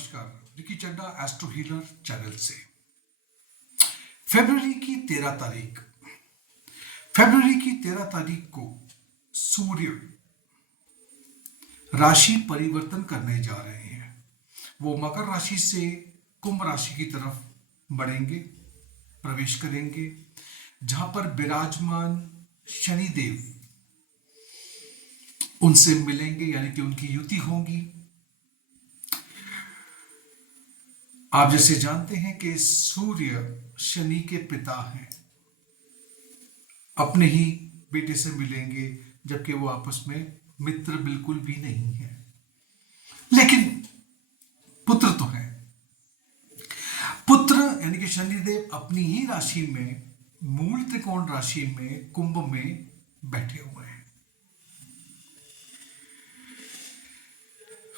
नमस्कार। रिकी चड्डा astro healer channel से। फरवरी की 13 तारीख को सूर्य राशि परिवर्तन करने जा रहे हैं। वो मकर राशि से कुंभ राशि की तरफ बढ़ेंगे, प्रवेश करेंगे, जहां पर विराजमान शनिदेव उनसे मिलेंगे, यानी कि उनकी युति होगी। आप जैसे जानते हैं कि सूर्य शनि के पिता हैं, अपने ही बेटे से मिलेंगे, जबकि वो आपस में मित्र बिल्कुल भी नहीं है, लेकिन पुत्र तो है। पुत्र यानी कि शनिदेव अपनी ही राशि में, मूल त्रिकोण राशि में, कुंभ में बैठे हुए हैं।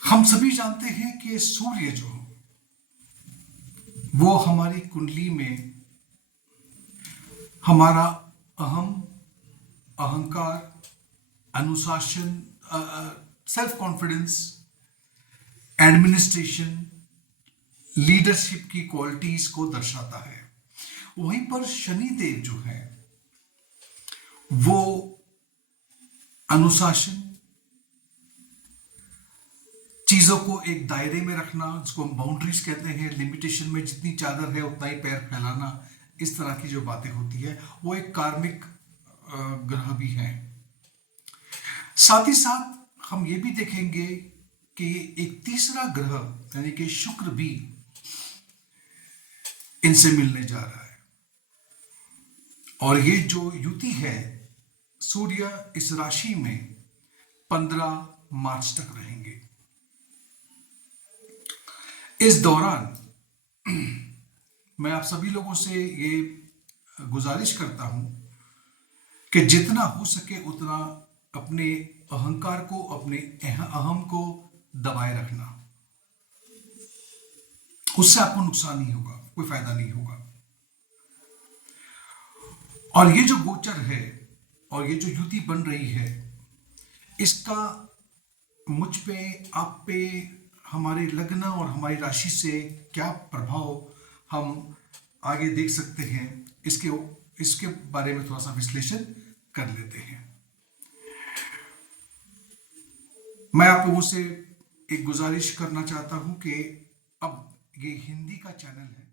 हम सभी जानते हैं कि सूर्य जो वो हमारी कुंडली में हमारा अहम, अहंकार, अनुशासन, सेल्फ कॉन्फिडेंस, एडमिनिस्ट्रेशन, लीडरशिप की क्वालिटीज को दर्शाता है। वहीं पर शनिदेव जो है वो अनुशासन, चीजों को एक दायरे में रखना, जिसको हम बाउंड्रीज कहते हैं, लिमिटेशन में जितनी चादर है उतना ही पैर फैलाना, इस तरह की जो बातें होती है, वो एक कार्मिक ग्रह भी है। साथ ही साथ हम ये भी देखेंगे कि एक तीसरा ग्रह यानी कि शुक्र भी इनसे मिलने जा रहा है, और ये जो युति है, सूर्य इस राशि में 15 मार्च तक रहेंगे। इस दौरान मैं आप सभी लोगों से ये गुजारिश करता हूं कि जितना हो सके उतना अपने अहंकार को, अपने अहम को दबाए रखना। उससे आपको नुकसान नहीं होगा, कोई फायदा नहीं होगा। और ये जो गोचर है और ये जो युति बन रही है, इसका मुझ पे, आप पे, हमारे लग्न और हमारी राशि से क्या प्रभाव हम आगे देख सकते हैं, इसके बारे में थोड़ा सा विश्लेषण कर लेते हैं। मैं आप लोगों से एक गुजारिश करना चाहता हूं कि अब ये हिंदी का चैनल है।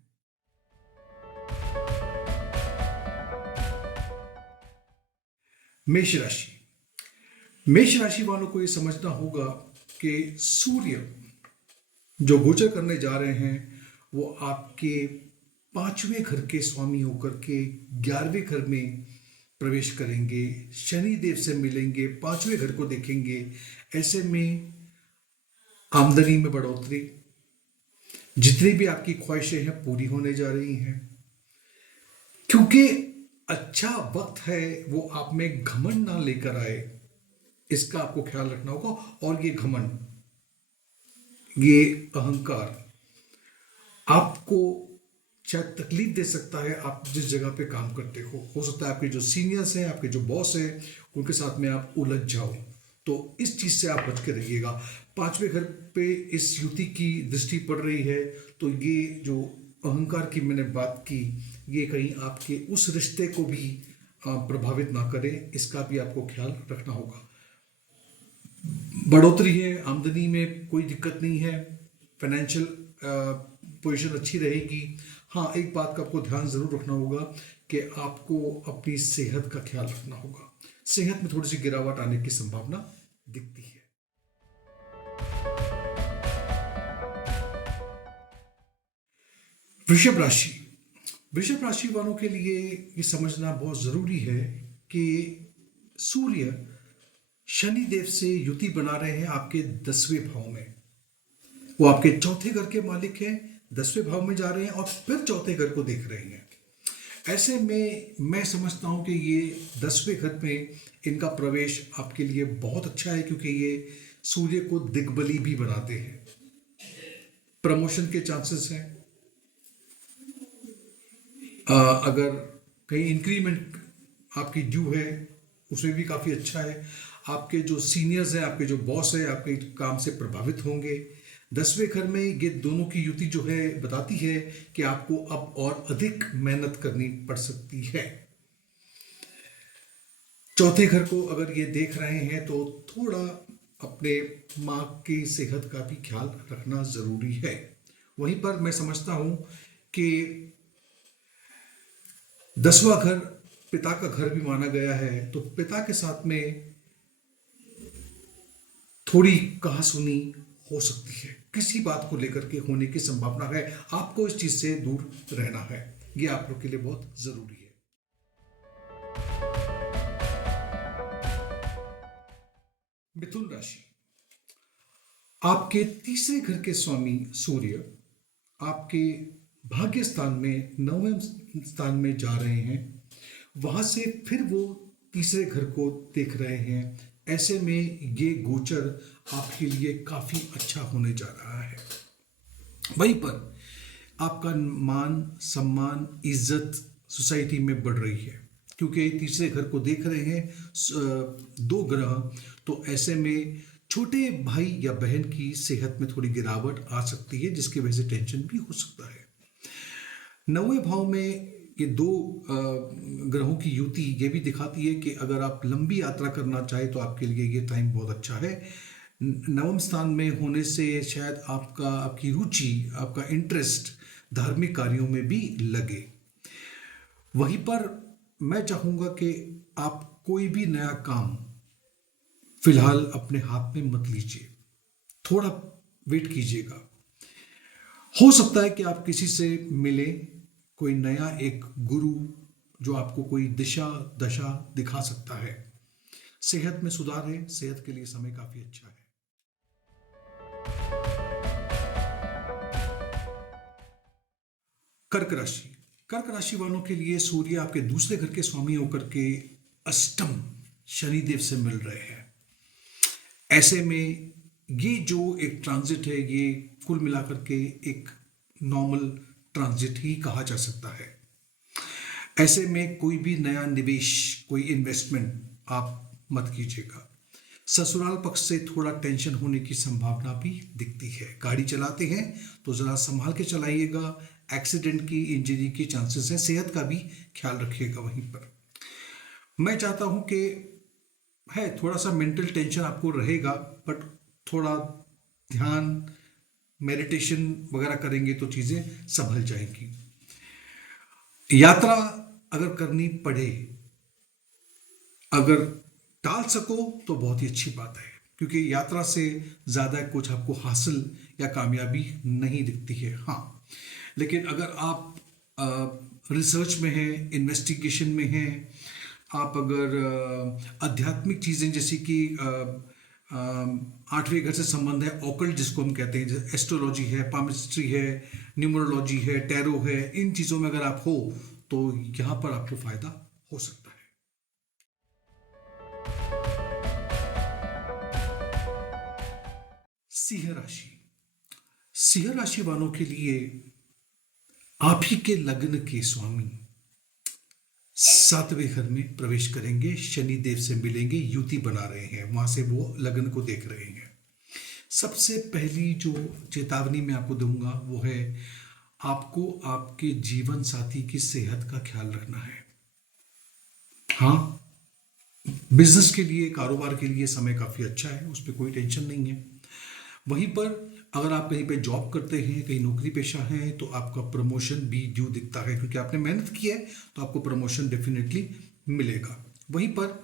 मेष राशि वालों को ये समझना होगा कि सूर्य जो गोचर करने जा रहे हैं वो आपके 5वें घर के स्वामी होकर के 11वें घर में प्रवेश करेंगे, शनि देव से मिलेंगे, 5वें घर को देखेंगे। ऐसे में आमदनी में बढ़ोतरी, जितनी भी आपकी ख्वाहिशें हैं पूरी होने जा रही हैं, क्योंकि अच्छा वक्त है। वो आप में घमंड ना लेकर आए, इसका आपको ख्याल रखना होगा। और ये घमंड, ये अहंकार आपको शायद तकलीफ दे सकता है। आप जिस जगह पे काम करते हो सकता है आपके जो सीनियर्स हैं, आपके जो बॉस हैं, उनके साथ में आप उलझ जाओ, तो इस चीज से आप बच के रहिएगा। 5वें घर पे इस युति की दृष्टि पड़ रही है, तो ये जो अहंकार की मैंने बात की, ये कहीं आपके उस रिश्ते को भी प्रभावित ना करे, इसका भी आपको ख्याल रखना होगा। बढ़ोतरी है, आमदनी में कोई दिक्कत नहीं है, फाइनेंशियल पोजीशन अच्छी रहेगी। हाँ, एक बात का आपको ध्यान जरूर रखना होगा कि आपको अपनी सेहत का ख्याल रखना होगा। सेहत में थोड़ी सी गिरावट आने की संभावना दिखती है। वृषभ राशि वालों के लिए ये समझना बहुत जरूरी है कि सूर्य शनि देव से युति बना रहे हैं आपके 10वें भाव में। वो आपके 4थे घर के मालिक हैं, 10वें भाव में जा रहे हैं और फिर 4थे घर को देख रहे हैं। ऐसे में मैं समझता हूं कि ये 10वें घर में इनका प्रवेश आपके लिए बहुत अच्छा है, क्योंकि ये सूर्य को दिग्बली भी बनाते हैं। प्रमोशन के चांसेस हैं, अगर कहीं इंक्रीमेंट आपकी ड्यू है उसमें भी काफ़ी अच्छा है। आपके जो सीनियर्स हैं, आपके जो बॉस हैं, आपके काम से प्रभावित होंगे। 10वें घर में ये दोनों की युति जो है बताती है कि आपको अब और अधिक मेहनत करनी पड़ सकती है। चौथे घर को अगर ये देख रहे हैं तो थोड़ा अपने माँ की सेहत का भी ख्याल रखना जरूरी है। वहीं पर मैं समझता हूं कि 10वां घर पिता का घर भी माना गया है, तो पिता के साथ में थोड़ी कहासुनी हो सकती है, किसी बात को लेकर के होने की संभावना है। आपको इस चीज से दूर रहना है, ये आप लोग के लिए बहुत जरूरी है। मिथुन राशि, आपके तीसरे घर के स्वामी सूर्य आपके भाग्य स्थान में 9वें स्थान में जा रहे हैं। वहां से फिर वो तीसरे घर को देख रहे हैं। ऐसे में ये गोचर आपके लिए काफी अच्छा होने जा रहा है। वहीं पर आपका मान सम्मान इज्जत सोसाइटी में बढ़ रही है, क्योंकि तीसरे घर को देख रहे हैं दो ग्रह। तो ऐसे में छोटे भाई या बहन की सेहत में थोड़ी गिरावट आ सकती है, जिसकी वजह से टेंशन भी हो सकता है। 9वें भाव में ये दो ग्रहों की युति ये भी दिखाती है कि अगर आप लंबी यात्रा करना चाहें तो आपके लिए ये टाइम बहुत अच्छा है। 9वें स्थान में होने से शायद आपकी रुचि, आपका इंटरेस्ट धार्मिक कार्यों में भी लगे। वहीं पर मैं चाहूंगा कि आप कोई भी नया काम फिलहाल अपने हाथ में मत लीजिए, थोड़ा वेट कीजिएगा। हो सकता है कि आप किसी से मिले, कोई नया एक गुरु जो आपको कोई दिशा दशा दिखा सकता है। सेहत में सुधार है, सेहत के लिए समय काफी अच्छा है। कर्क राशि, कर्क राशि वालों के लिए सूर्य आपके दूसरे घर के स्वामी होकर के अष्टम शनिदेव से मिल रहे हैं। ऐसे में ये जो एक ट्रांजिट है, ये कुल मिलाकर के एक नॉर्मल ट्रांजिट ही कहा जा सकता है। ऐसे में कोई भी नया निवेश, कोई इन्वेस्टमेंट आप मत कीजिएगा। ससुराल पक्ष से थोड़ा टेंशन होने की संभावना भी दिखती है। गाड़ी चलाते हैं तो जरा संभाल के चलाइएगा, एक्सीडेंट की, इंजरी की चांसेस है। सेहत का भी ख्याल रखिएगा। वहीं पर मैं चाहता हूं कि है थोड़ा सा मेंटल टेंशन आपको रहेगा, बट थोड़ा ध्यान, मेडिटेशन वगैरह करेंगे तो चीजें संभल जाएंगी। यात्रा अगर करनी पड़े, अगर टाल सको तो बहुत ही अच्छी बात है, क्योंकि यात्रा से ज्यादा कुछ आपको हासिल या कामयाबी नहीं दिखती है। हाँ, लेकिन अगर आप रिसर्च में हैं, इन्वेस्टिगेशन में हैं, आप अगर आध्यात्मिक चीज़ें जैसे कि 8वें घर से संबंध है, ऑकल्ट जिसको हम कहते हैं, जैसे एस्ट्रोलॉजी है, पामिस्ट्री है, न्यूमरोलॉजी है, टैरो है, इन चीज़ों में अगर आप हो तो यहाँ पर आपको फायदा हो सकता है। सिंह राशि, सिंह राशि वालों के लिए आप ही के लग्न के स्वामी 7वें घर में प्रवेश करेंगे, शनि देव से मिलेंगे, युति बना रहे हैं, वहां से वो लग्न को देख रहे हैं। सबसे पहली जो चेतावनी मैं आपको दूंगा वो है, आपको आपके जीवन साथी की सेहत का ख्याल रखना है। हाँ, बिजनेस के लिए, कारोबार के लिए समय काफी अच्छा है, उस पर कोई टेंशन नहीं है। वहीं पर अगर आप कहीं पे जॉब करते हैं, कहीं नौकरी पेशा हैं, तो आपका प्रमोशन भी ड्यू दिखता है, क्योंकि आपने मेहनत की है तो आपको प्रमोशन डेफिनेटली मिलेगा। वहीं पर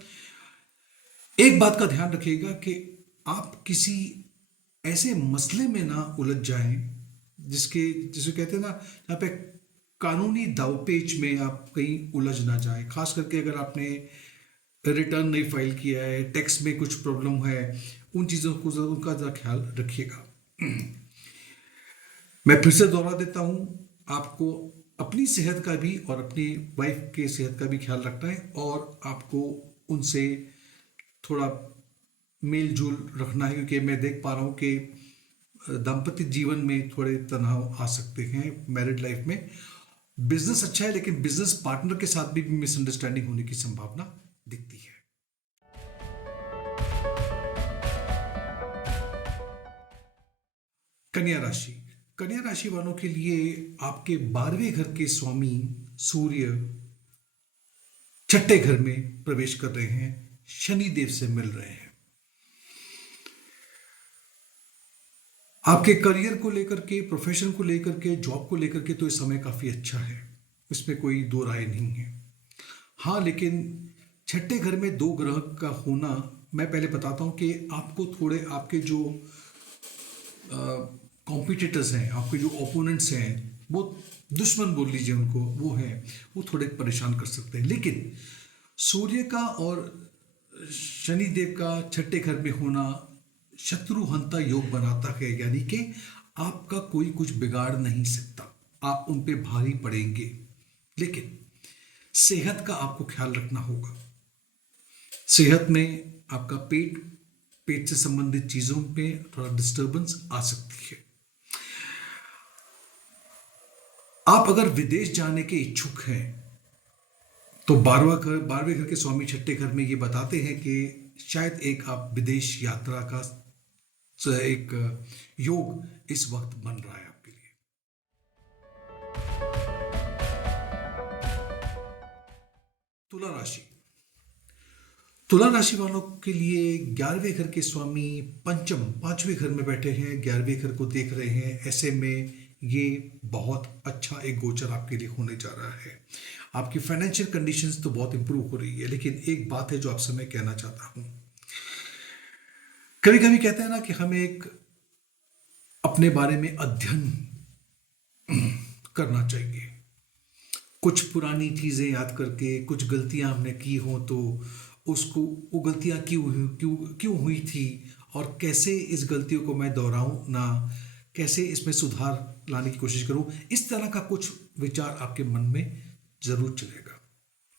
एक बात का ध्यान रखिएगा कि आप किसी ऐसे मसले में ना उलझ जाएं जिसे कहते हैं ना, यहाँ पे कानूनी दावपेच में आप कहीं उलझ ना जाएं। खास करके अगर आपने रिटर्न नहीं फाइल किया है, टैक्स में कुछ प्रॉब्लम है, उन चीज़ों को उनका ज़रा ख्याल रखिएगा। मैं फिर से दोहरा देता हूं, आपको अपनी सेहत का भी और अपनी वाइफ के सेहत का भी ख्याल रखना है, और आपको उनसे थोड़ा मेल जोल रखना है, क्योंकि मैं देख पा रहा हूं कि दाम्पत्य जीवन में थोड़े तनाव आ सकते हैं मैरिड लाइफ में। बिजनेस अच्छा है, लेकिन बिजनेस पार्टनर के साथ भी मिसअंडरस्टैंडिंग होने की संभावना दिखती है। कन्या राशि। कन्या राशि वालों के लिए आपके 12वें घर के स्वामी सूर्य छठे घर में प्रवेश कर रहे हैं, शनि देव से मिल रहे हैं। आपके करियर को लेकर के, प्रोफेशन को लेकर के, जॉब को लेकर के तो इस समय काफी अच्छा है, इसमें कोई दो राय नहीं है। हाँ, लेकिन छठे घर में दो ग्रह का होना, मैं पहले बताता हूं कि आपको थोड़े, आपके जो कॉम्पिटिटर्स हैं, आपके जो ओपोनेंट्स हैं, वो दुश्मन बोल लीजिए उनको, वो हैं, वो थोड़े परेशान कर सकते हैं। लेकिन सूर्य का और शनिदेव का छठे घर में होना शत्रुहंता योग बनाता है, यानी कि आपका कोई कुछ बिगाड़ नहीं सकता, आप उन पे भारी पड़ेंगे। लेकिन सेहत का आपको ख्याल रखना होगा। सेहत में आपका पेट से संबंधित चीजों पे थोड़ा डिस्टरबेंस आ सकती है। आप अगर विदेश जाने के इच्छुक हैं तो 12वें घर के स्वामी छठे घर में ये बताते हैं कि शायद एक आप विदेश यात्रा का एक योग इस वक्त बन रहा है आपके लिए। तुला राशि। तुला राशि वालों के लिए 11वें घर के स्वामी पंचम 5वें घर में बैठे हैं, 11वें घर को देख रहे हैं। ऐसे में ये बहुत अच्छा एक गोचर आपके लिए होने जा रहा है। आपकी फाइनेंशियल कंडीशंस तो बहुत इंप्रूव हो रही है, लेकिन एक बात है जो आपसे मैं कहना चाहता हूं। कभी कभी कहते हैं ना कि हमें एक अपने बारे में अध्ययन करना चाहिए, कुछ पुरानी चीजें याद करके, कुछ गलतियां हमने की हो तो उसको, वो गलतियां क्यों हुई थी और कैसे इस गलतियों को मैं दोहराऊं ना, कैसे इसमें सुधार लाने की कोशिश करूं, इस तरह का कुछ विचार आपके मन में जरूर चलेगा।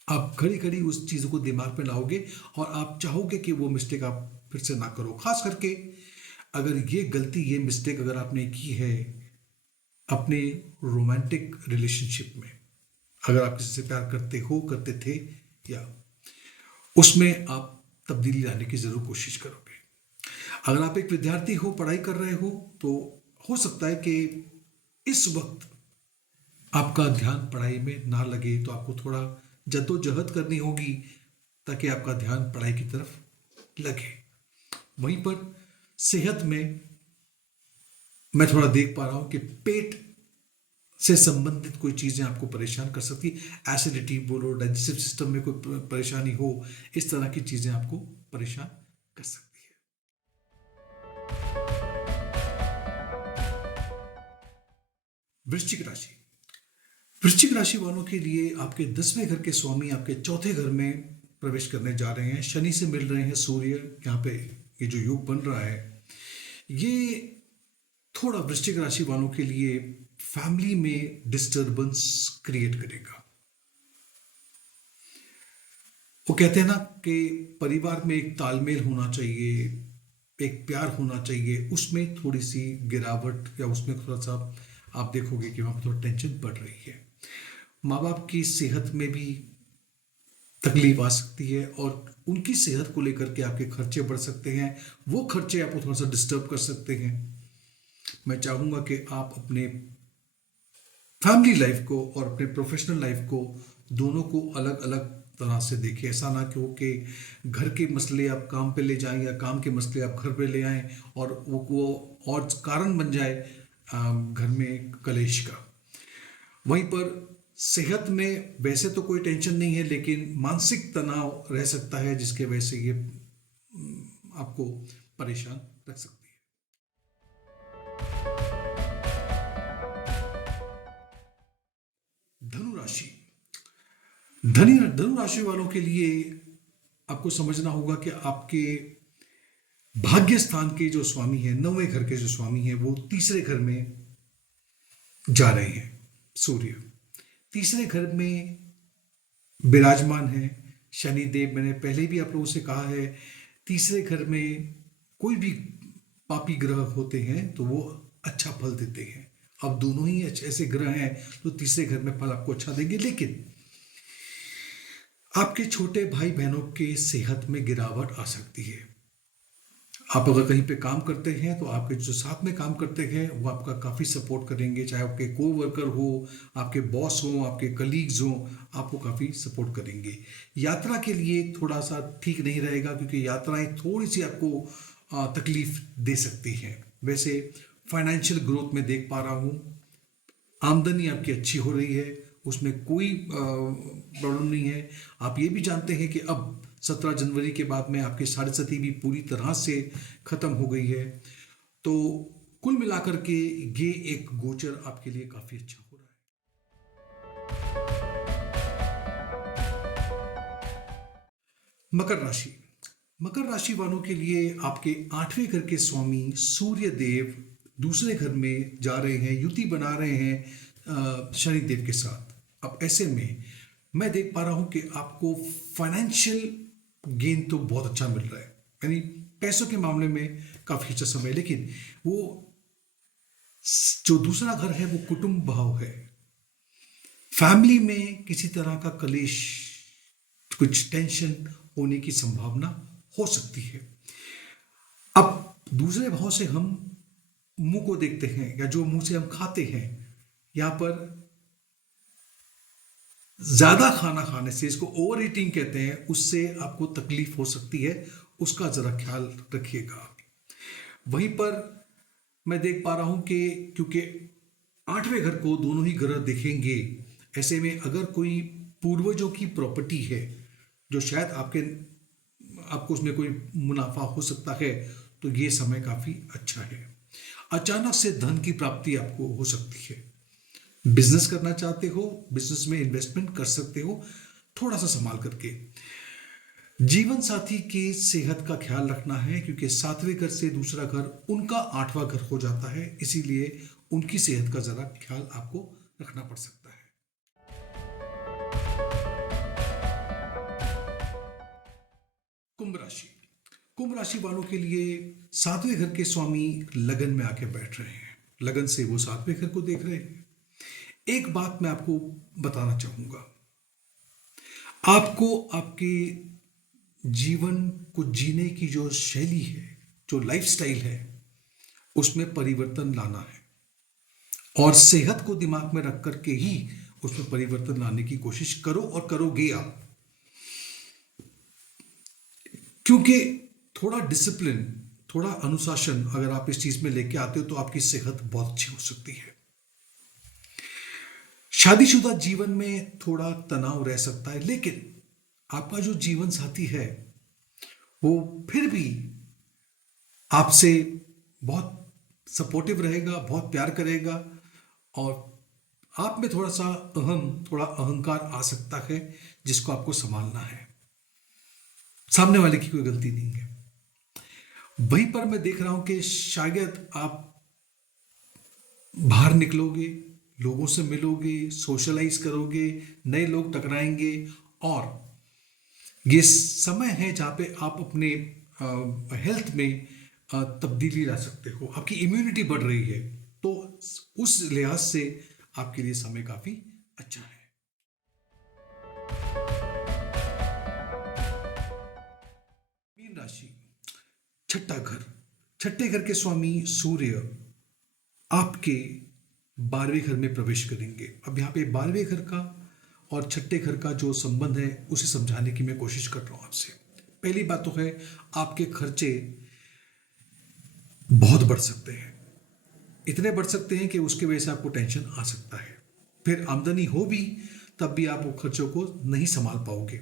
आप घड़ी घड़ी उस चीज़ों को दिमाग में लाओगे और आप चाहोगे कि वो मिस्टेक आप फिर से ना करो। खास करके अगर ये गलती, ये मिस्टेक अगर आपने की है अपने रोमांटिक रिलेशनशिप में, अगर आप किसी से प्यार करते थे या उसमें आप तब्दीली लाने की जरूर कोशिश करोगे। अगर आप एक विद्यार्थी हो, पढ़ाई कर रहे हो, तो हो सकता है कि इस वक्त आपका ध्यान पढ़ाई में ना लगे, तो आपको थोड़ा जद्दोजहद करनी होगी ताकि आपका ध्यान पढ़ाई की तरफ लगे। वहीं पर सेहत में मैं थोड़ा देख पा रहा हूं कि पेट से संबंधित कोई चीजें आपको परेशान कर सकती है। एसिडिटी बोलो, डाइजेस्टिव सिस्टम में कोई परेशानी हो, इस तरह की चीजें आपको परेशान कर सकती है। वृश्चिक राशि। वृश्चिक राशि वालों के लिए आपके 10वें घर के स्वामी आपके चौथे घर में प्रवेश करने जा रहे हैं, शनि से मिल रहे हैं सूर्य। यहाँ पे ये जो योग बन रहा है, ये थोड़ा वृश्चिक राशि वालों के लिए फैमिली में डिस्टरबेंस क्रिएट करेगा। वो कहते हैं ना कि परिवार में एक तालमेल होना चाहिए, एक प्यार होना चाहिए, उसमें थोड़ी सी गिरावट या उसमें थोड़ा सा आप देखोगे कि वहां पर थोड़ा टेंशन बढ़ रही है। माँ बाप की सेहत में भी तकलीफ आ सकती है और उनकी सेहत को लेकर के आपके खर्चे बढ़ सकते हैं, वो खर्चे आपको थोड़ा सा डिस्टर्ब कर सकते हैं। मैं चाहूंगा कि आप अपने फैमिली लाइफ को और अपने प्रोफेशनल लाइफ को, दोनों को अलग अलग तरह से देखें। ऐसा ना कि घर के मसले आप काम पे ले जाएं या काम के मसले आप घर पे ले आएं और वो और कारण बन जाए घर में कलेश का। वहीं पर सेहत में वैसे तो कोई टेंशन नहीं है, लेकिन मानसिक तनाव रह सकता है जिसके वजह से ये आपको परेशान रख सकती है। धनु राशि। धनु राशि वालों के लिए आपको समझना होगा कि आपके भाग्य स्थान के जो स्वामी हैं, 9वें घर के जो स्वामी हैं, वो तीसरे घर में जा रहे हैं। सूर्य तीसरे घर में विराजमान है। शनिदेव, मैंने पहले भी आप लोगों से कहा है, तीसरे घर में कोई भी पापी ग्रह होते हैं तो वो अच्छा फल देते हैं। अब दोनों ही ऐसे ग्रह हैं तो तीसरे घर में फल आपको अच्छा देंगे, लेकिन आपके छोटे भाई बहनों के सेहत में गिरावट आ सकती है। आप अगर कहीं पे काम करते हैं तो आपके जो साथ में काम करते हैं वो आपका काफ़ी सपोर्ट करेंगे, चाहे आपके को वर्कर हो, आपके बॉस हो, आपके कलीग्स हो, आपको काफ़ी सपोर्ट करेंगे। यात्रा के लिए थोड़ा सा ठीक नहीं रहेगा क्योंकि यात्राएं थोड़ी सी आपको तकलीफ दे सकती हैं। वैसे फाइनेंशियल ग्रोथ में देख पा रहा हूँ, आमदनी आपकी अच्छी हो रही है, उसमें कोई प्रॉब्लम नहीं है। आप ये भी जानते हैं कि अब 17 जनवरी के बाद में आपकी साढ़े भी पूरी तरह से खत्म हो गई है। तो कुल मिलाकर के ये एक गोचर आपके लिए काफी अच्छा हो रहा है। मकर राशि, मकर राशि वालों के लिए आपके 8वें घर के स्वामी सूर्य देव दूसरे घर में जा रहे हैं, युति बना रहे हैं शनि देव के साथ। अब ऐसे में मैं देख पा रहा हूं कि आपको फाइनेंशियल गेन तो बहुत अच्छा मिल रहा है, यानी पैसों के मामले में काफी अच्छा समय है। लेकिन वो जो दूसरा घर है वो कुटुंब भाव है। फैमिली में किसी तरह का कलेश, कुछ टेंशन होने की संभावना हो सकती है। अब दूसरे भाव से हम मुंह को देखते हैं, या जो मुंह से हम खाते हैं, यहां पर ज्यादा खाना खाने से, इसको ओवर ईटिंग कहते हैं, उससे आपको तकलीफ हो सकती है, उसका जरा ख्याल रखिएगा। वहीं पर मैं देख पा रहा हूं कि क्योंकि 8वें घर को दोनों ही ग्रह देखेंगे, ऐसे में अगर कोई पूर्वजों की प्रॉपर्टी है जो शायद आपको उसमें कोई मुनाफा हो सकता है, तो ये समय काफी अच्छा है। अचानक से धन की प्राप्ति आपको हो सकती है। बिजनेस करना चाहते हो, बिजनेस में इन्वेस्टमेंट कर सकते हो, थोड़ा सा संभाल करके। जीवन साथी की सेहत का ख्याल रखना है क्योंकि 7वें घर से दूसरा घर उनका 8वां घर हो जाता है, इसीलिए उनकी सेहत का जरा ख्याल आपको रखना पड़ सकता है। कुंभ राशि, कुंभ राशि वालों के लिए 7वें घर के स्वामी लगन में आके बैठ रहे हैं, लगन से वो 7वें घर को देख रहे हैं। एक बात मैं आपको बताना चाहूंगा, आपको आपके जीवन को जीने की जो शैली है, जो लाइफस्टाइल है, उसमें परिवर्तन लाना है और सेहत को दिमाग में रख करके ही उसमें परिवर्तन लाने की कोशिश करो और करोगे आप। क्योंकि थोड़ा डिसिप्लिन, थोड़ा अनुशासन अगर आप इस चीज में लेके आते हो तो आपकी सेहत बहुत अच्छी हो सकती है। शादीशुदा जीवन में थोड़ा तनाव रह सकता है, लेकिन आपका जो जीवन साथी है वो फिर भी आपसे बहुत सपोर्टिव रहेगा, बहुत प्यार करेगा, और आप में थोड़ा सा थोड़ा अहंकार आ सकता है जिसको आपको संभालना है। सामने वाले की कोई गलती नहीं है। वहीं पर मैं देख रहा हूं कि शायद आप बाहर निकलोगे, लोगों से मिलोगे, सोशलाइज करोगे, नए लोग टकराएंगे, और ये समय है जहाँ पे आप अपने हेल्थ में तब्दीली ला सकते हो, आपकी इम्यूनिटी बढ़ रही है, तो उस लिहाज से आपके लिए समय काफी अच्छा है। मीन राशि, छठा घर, छठे घर के स्वामी सूर्य आपके 12वें घर में प्रवेश करेंगे। अब यहाँ पे 12वें घर का और छठे घर का जो संबंध है उसे समझाने की मैं कोशिश कर रहा हूं आपसे। पहली बात तो है, आपके खर्चे बहुत बढ़ सकते हैं, इतने बढ़ सकते हैं कि उसकी वजह से आपको टेंशन आ सकता है। फिर आमदनी हो भी तब भी आप वो खर्चों को नहीं संभाल पाओगे।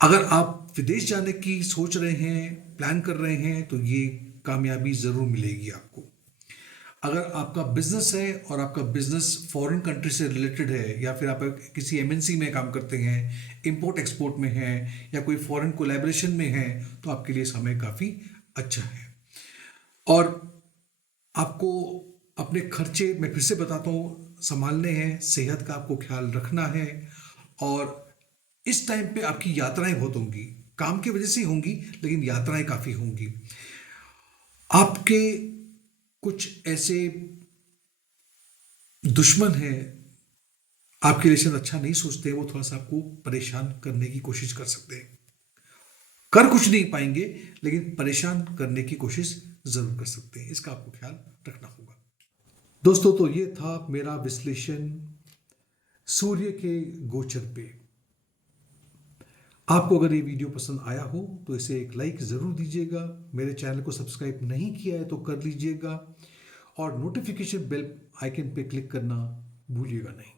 अगर आप विदेश जाने की सोच रहे हैं, प्लान कर रहे हैं, तो ये कामयाबी जरूर मिलेगी आपको। अगर आपका बिजनेस है और आपका बिजनेस फॉरेन कंट्री से रिलेटेड है, या फिर आप किसी एमएनसी में काम करते हैं, इंपोर्ट एक्सपोर्ट में है, या कोई फॉरेन कोलैबोरेशन में है, तो आपके लिए समय काफ़ी अच्छा है। और आपको अपने खर्चे, मैं फिर से बताता हूँ, संभालने हैं, सेहत का आपको ख्याल रखना है। और इस टाइम पे आपकी यात्राएं बहुत होंगी, काम की वजह से ही होंगी, लेकिन यात्राएं काफ़ी होंगी। आपके कुछ ऐसे दुश्मन हैं, आपके लिए शायद अच्छा नहीं सोचते हैं, वो थोड़ा सा आपको परेशान करने की कोशिश कर सकते हैं। कर कुछ नहीं पाएंगे, लेकिन परेशान करने की कोशिश जरूर कर सकते हैं। इसका आपको ख्याल रखना होगा। दोस्तों, तो ये था मेरा विश्लेषण सूर्य के गोचर पे। आपको अगर ये वीडियो पसंद आया हो तो इसे एक लाइक ज़रूर दीजिएगा। मेरे चैनल को सब्सक्राइब नहीं किया है तो कर लीजिएगा, और नोटिफिकेशन बेल आइकन पे क्लिक करना भूलिएगा नहीं।